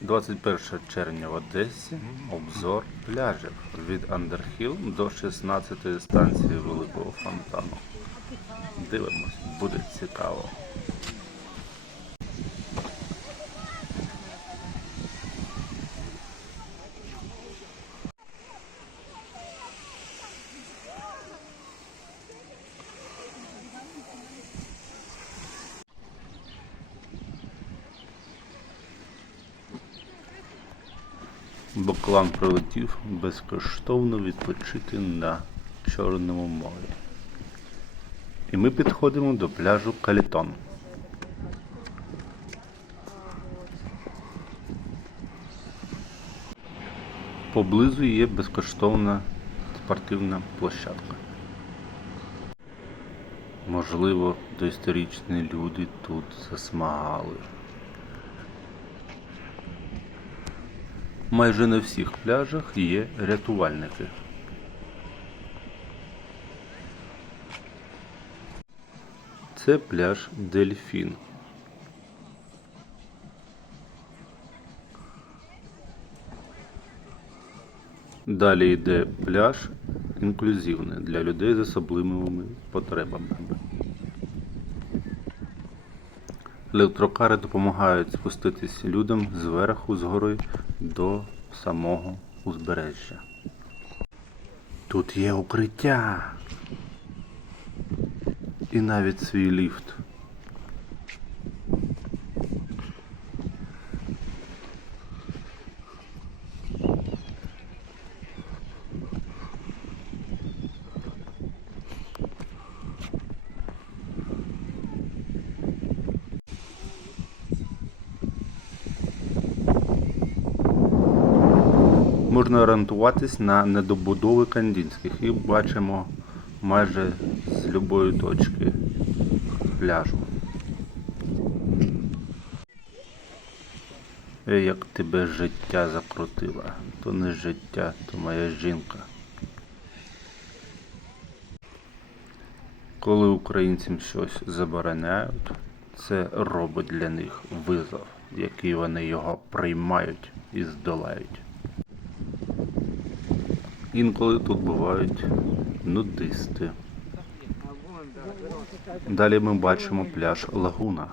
21 червня в Одесі. Обзор пляжів від Андерхіл до 16 станції Великого фонтану. Дивимось, буде цікаво. Боклан прилетів безкоштовно відпочити на Чорному морі. І ми підходимо до пляжу Калітон. Поблизу є безкоштовна спортивна площадка. Можливо, доісторичні люди тут засмагали. Майже на всіх пляжах є рятувальники. Це пляж Дельфін. Далі йде пляж інклюзивний для людей з особливими потребами. Електрокари допомагають спуститись людям зверху з гори до самого узбережжя. Тут є укриття. І навіть свій ліфт. Можна орієнтуватись на недобудови кандинських і бачимо майже з любої точки пляжу. Ей, як тебе життя закрутило. То не життя, то моя жінка. Коли українцям щось забороняють, це робить для них визов, який вони його приймають і здолають. Інколи тут бувають нудисти. Далі ми бачимо пляж Лагуна.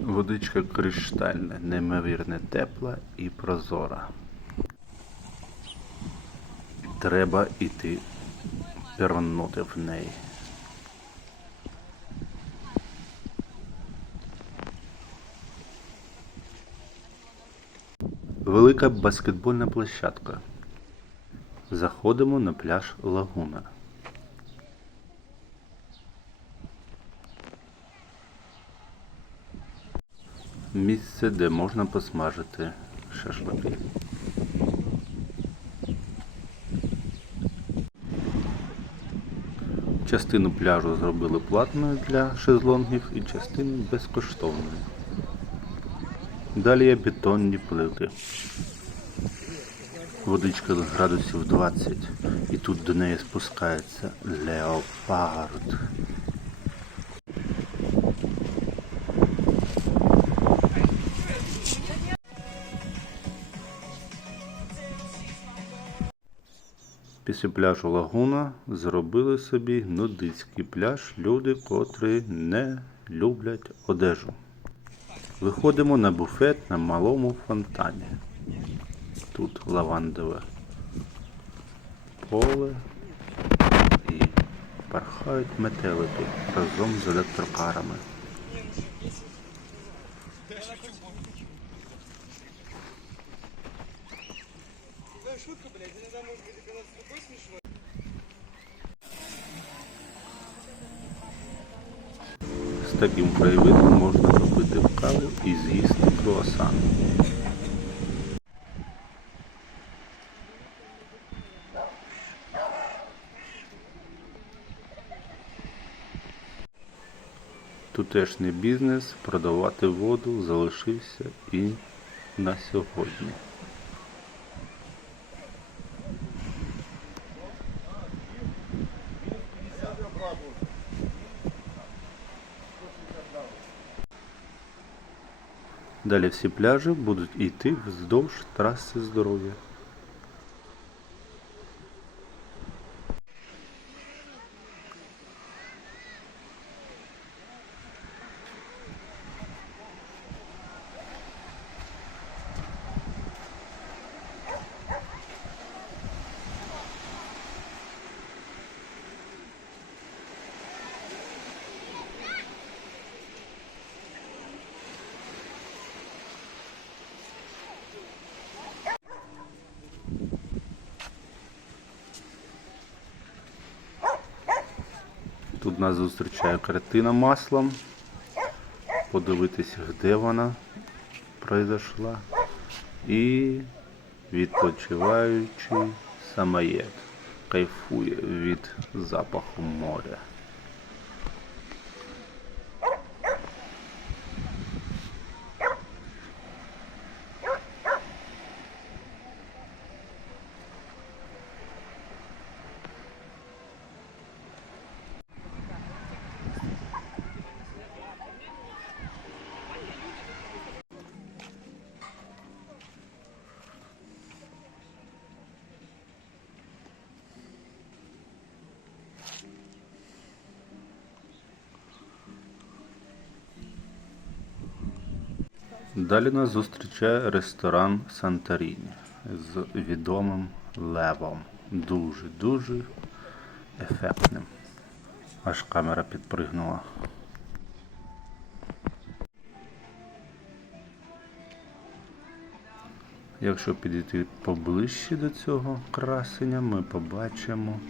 Водичка криштальна, неймовірно тепла і прозора. Треба іти пірнути в неї. Велика баскетбольна площадка. Заходимо на пляж Лагуна. Місце, де можна посмажити шашлики. Частину пляжу зробили платною для шезлонгів і частину безкоштовною. Далі є бетонні плити. Водичка градусів 20, і тут до неї спускається леопард. Після пляжу Лагуна зробили собі нудистський пляж люди, котрі не люблять одежу. Виходимо на буфет на малому фонтані. Тут лавандове поле і пархають метелики разом з електрокарами. З таким краєвидом можна попити каву і з'їсти круасан. Тутешній бізнес продавати воду залишився і на сьогодні. Далі всі пляжі будуть йти вздовж траси здоров'я. Нас зустрічає картина маслом. Подивитися, де вона пройшла. І відпочиваючий самоєд кайфує від запаху моря. Далі нас зустрічає ресторан Санторіні з відомим левом. Дуже-дуже ефектним. Аж камера підпригнула. Якщо підійти поближче до цього красення, ми побачимо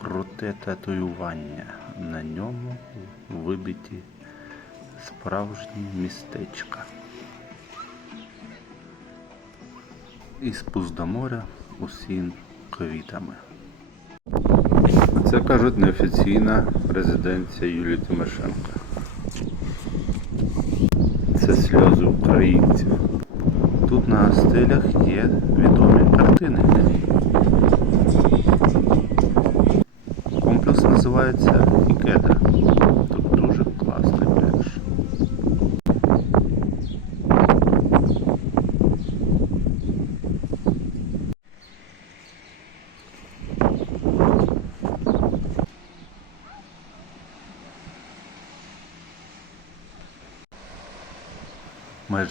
круте татуювання. На ньому вибиті справжні містечка. І спуск до моря усім квітами. Це кажуть неофіційна резиденція Юлії Тимошенко. Це сльози українців. Тут на стелях є відомі картини. Комплекс називається Ікеда. Тут дуже класний пляж.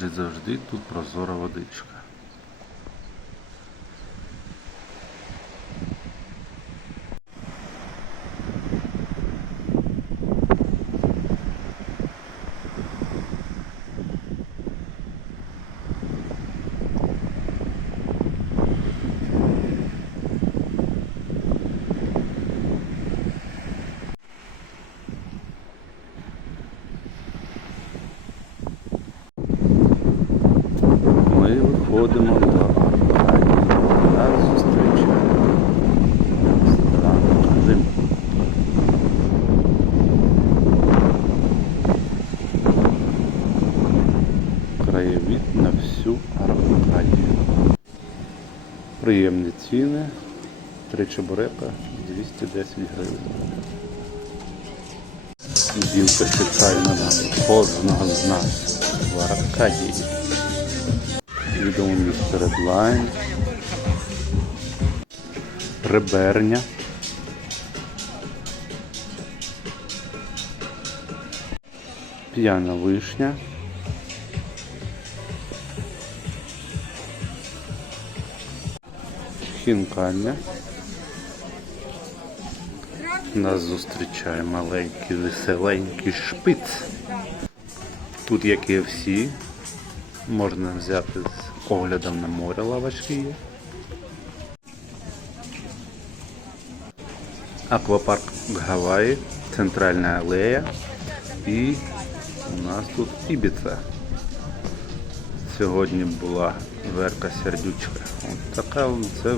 Майже завжди тут прозора водичка. Ми виходимо до Аркадії. Нас зустрічає ресторан Крим. Краєвид на всю Аркадію. Приємні ціни. Три чебурека 210 гривень. Білка чекає на кожного з нас в Аркадії відомий місто Редлайн, Реберня. П'яна вишня. Хінкальня. Нас зустрічає маленький веселенький шпиц. Тут, як і всі, можна взяти з оглядом на море лавочки є. Аквапарк Гаваї, центральна алея. І у нас тут Ібіца. Сьогодні була верка сердючка. От така це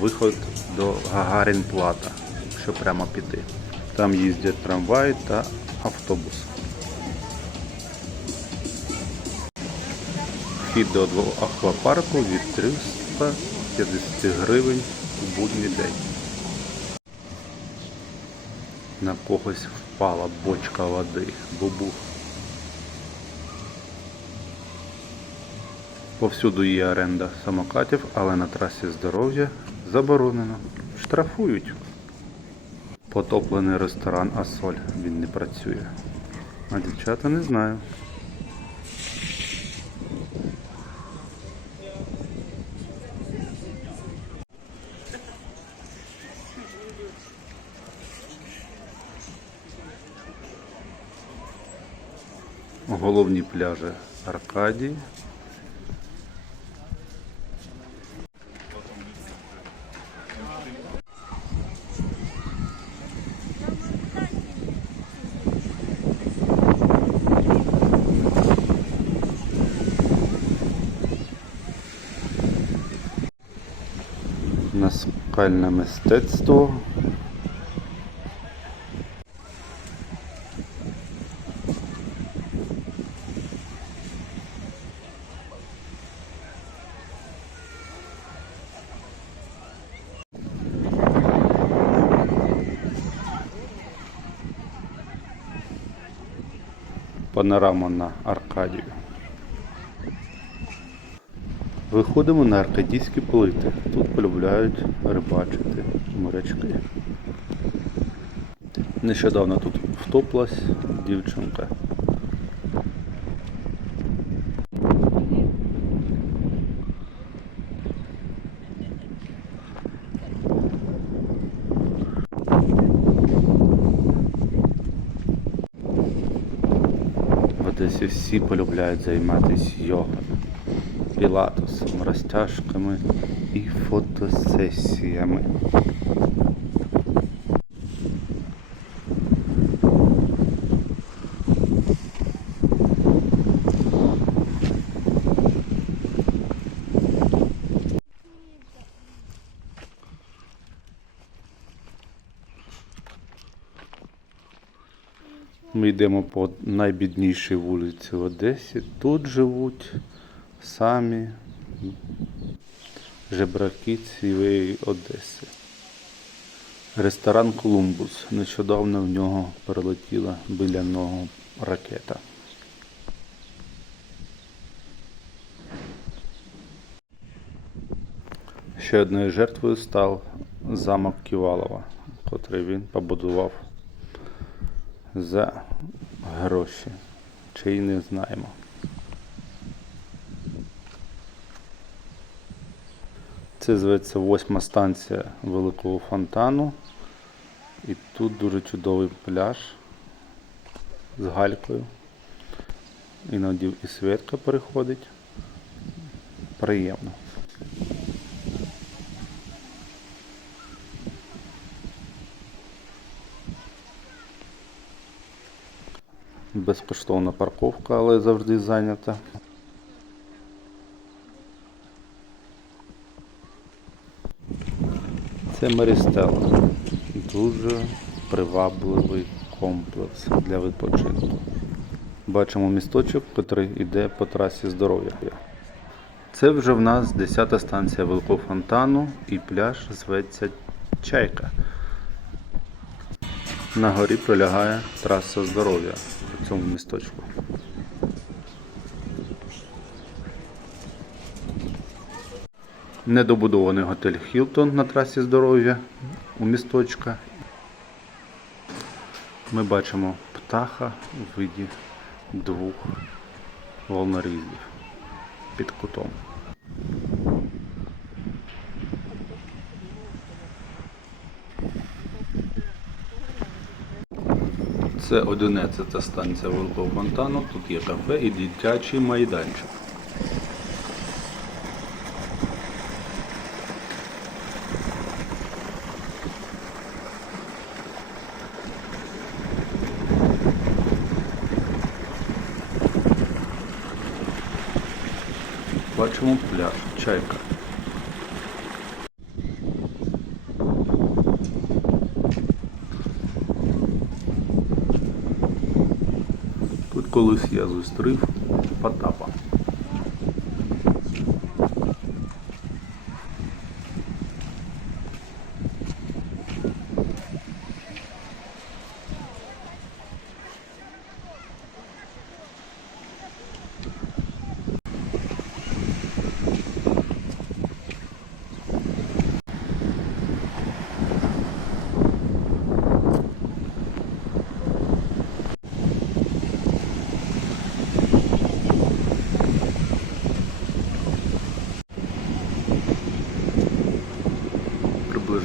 виход до Гагарін Плата, якщо прямо піти. Там їздять трамваї та автобус. Вхід до аквапарку від 350 гривень у будній день. На когось впала бочка води. Бубух. Повсюду є оренда самокатів, але на трасі здоров'я заборонено. Штрафують. Потоплений ресторан Асоль. Він не працює. А дівчата не знаю. Головні пляжі Аркадії. Наскальне мистецтво. Панорама на Виходимо на аркадійські плити. Тут полюбляють рибачити морячки. Нещодавно тут втоплась дівчинка. В Одесі всі полюбляють займатися йогою, пілатусом, розтяжками і фотосесіями. Ми йдемо по найбіднішій вулиці Одесі. Тут живуть самі жебраки цієї Одеси. Ресторан Колумбус. Нещодавно в нього прилетіла біля нього ракета. Ще одною жертвою став замок Ківалова, котрий він побудував за гроші. Чи й не знаємо. Це зветься восьма станція Великого фонтану. І тут дуже чудовий пляж з галькою. Іноді і Светка переходить. Приємно. Безкоштовна парковка, але завжди зайнята. Це Марістела. Дуже привабливий комплекс для відпочинку. Бачимо місточок, який йде по трасі здоров'я. Це вже в нас 10-та станція Великого фонтану і пляж зветься Чайка. На горі пролягає траса здоров'я у цьому місточку. Недобудований готель Хілтон на трасі здоров'я у місточка. Ми бачимо птаха у виді двох волнорізів під кутом. Це 11 станція Великого фонтану. Тут є кафе і дитячий майданчик. Бачимо пляж, чайка. Тут колись я зустрів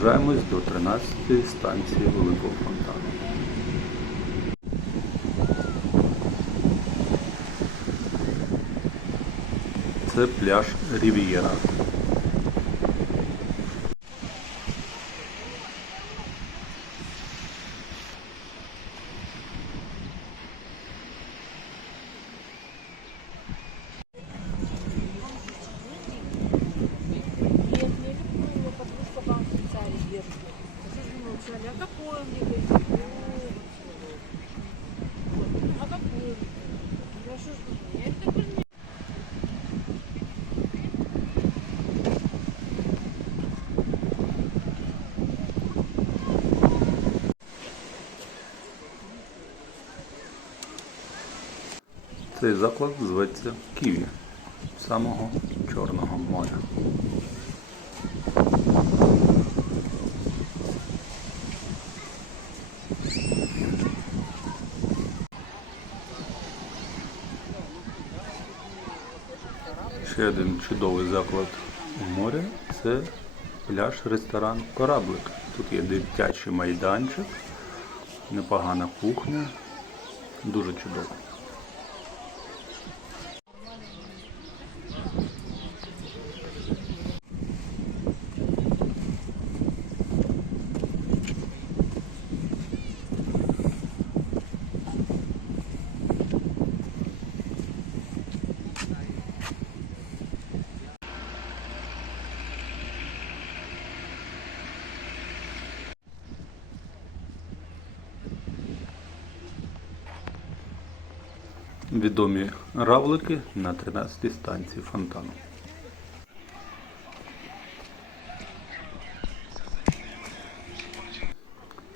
Наближаємось до 13-ї станції Великого фонтану. Це пляж Рів'єра. Цей заклад зветься Ківі самого Чорного моря. Ще один чудовий заклад у морі це пляж-ресторан Кораблик. Тут є дитячий майданчик, непогана кухня, дуже чудово. Відомі равлики на 13-й станції фонтану.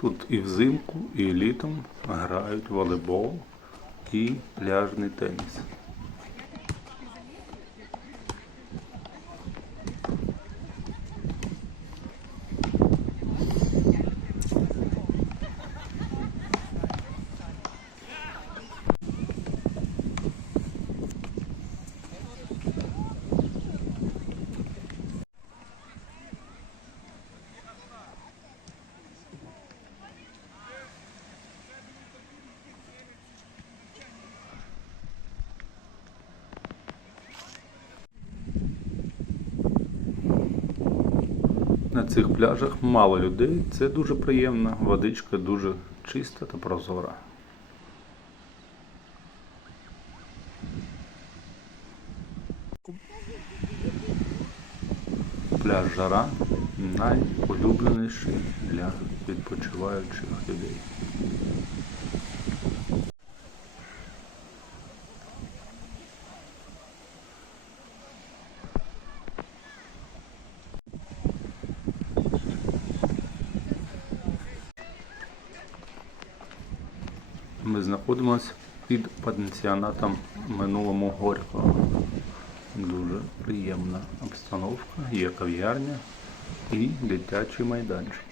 Тут і взимку, і літом грають волейбол і пляжний теніс. Цих пляжах мало людей, це дуже приємно, водичка дуже чиста та прозора. Пляж Жара найулюбленіший для відпочиваючих людей. Ми знаходимося під пансіонатом минулому Горького. Дуже приємна обстановка, є кав'ярня і дитячий майданчик.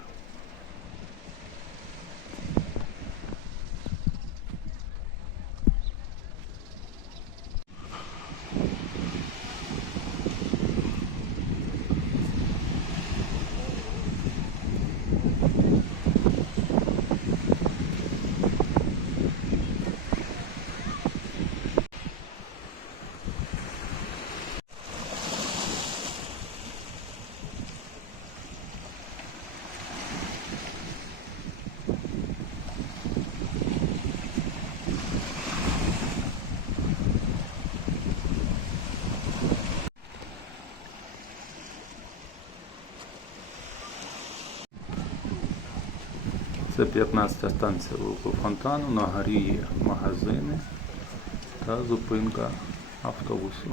Це 15 станція Великого фонтану. На горі є магазини та зупинка автобусу.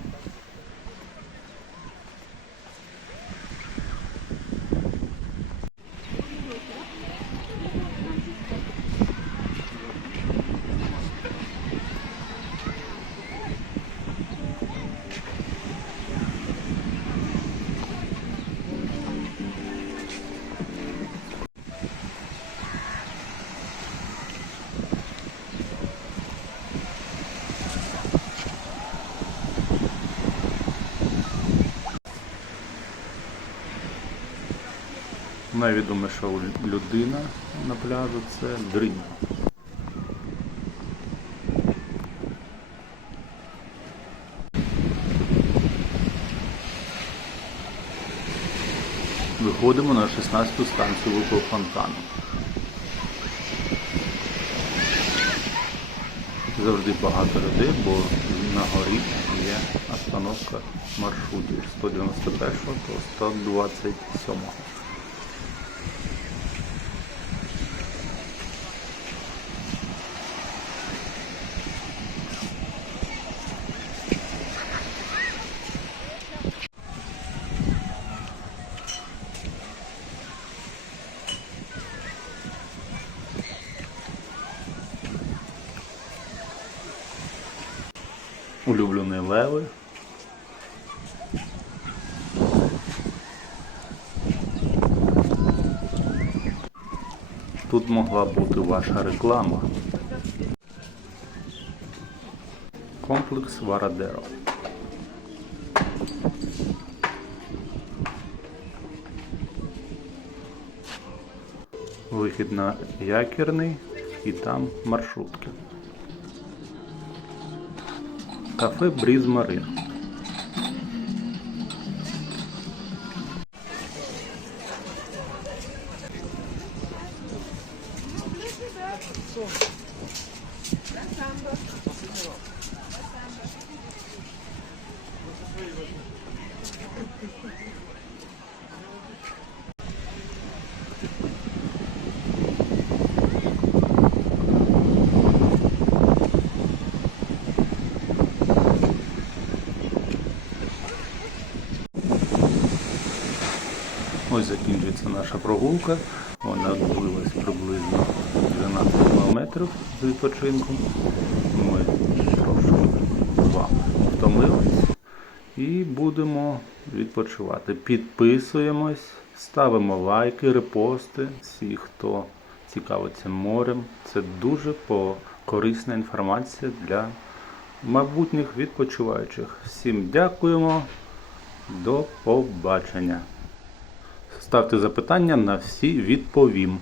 Найвідоміша людина на пляжу це Дринь. Виходимо на 16-ту станцію Луков фонтану. Завжди багато людей, бо на горі є остановка маршрутів 191 по 127. Могла бути ваша реклама. Комплекс Варадеро. Вихід на якірний і там маршрутки. Кафе Бріз Марин. Ось закінчується наша прогулка. Вона длилась приблизно 12 кілометрів з відпочинком. Ми трошки вами втомились і будемо відпочивати. Підписуємось, ставимо лайки, репости. Всі, хто цікавиться морем. Це дуже корисна інформація для майбутніх відпочиваючих. Всім дякуємо. До побачення. Ставте запитання на всі відповім.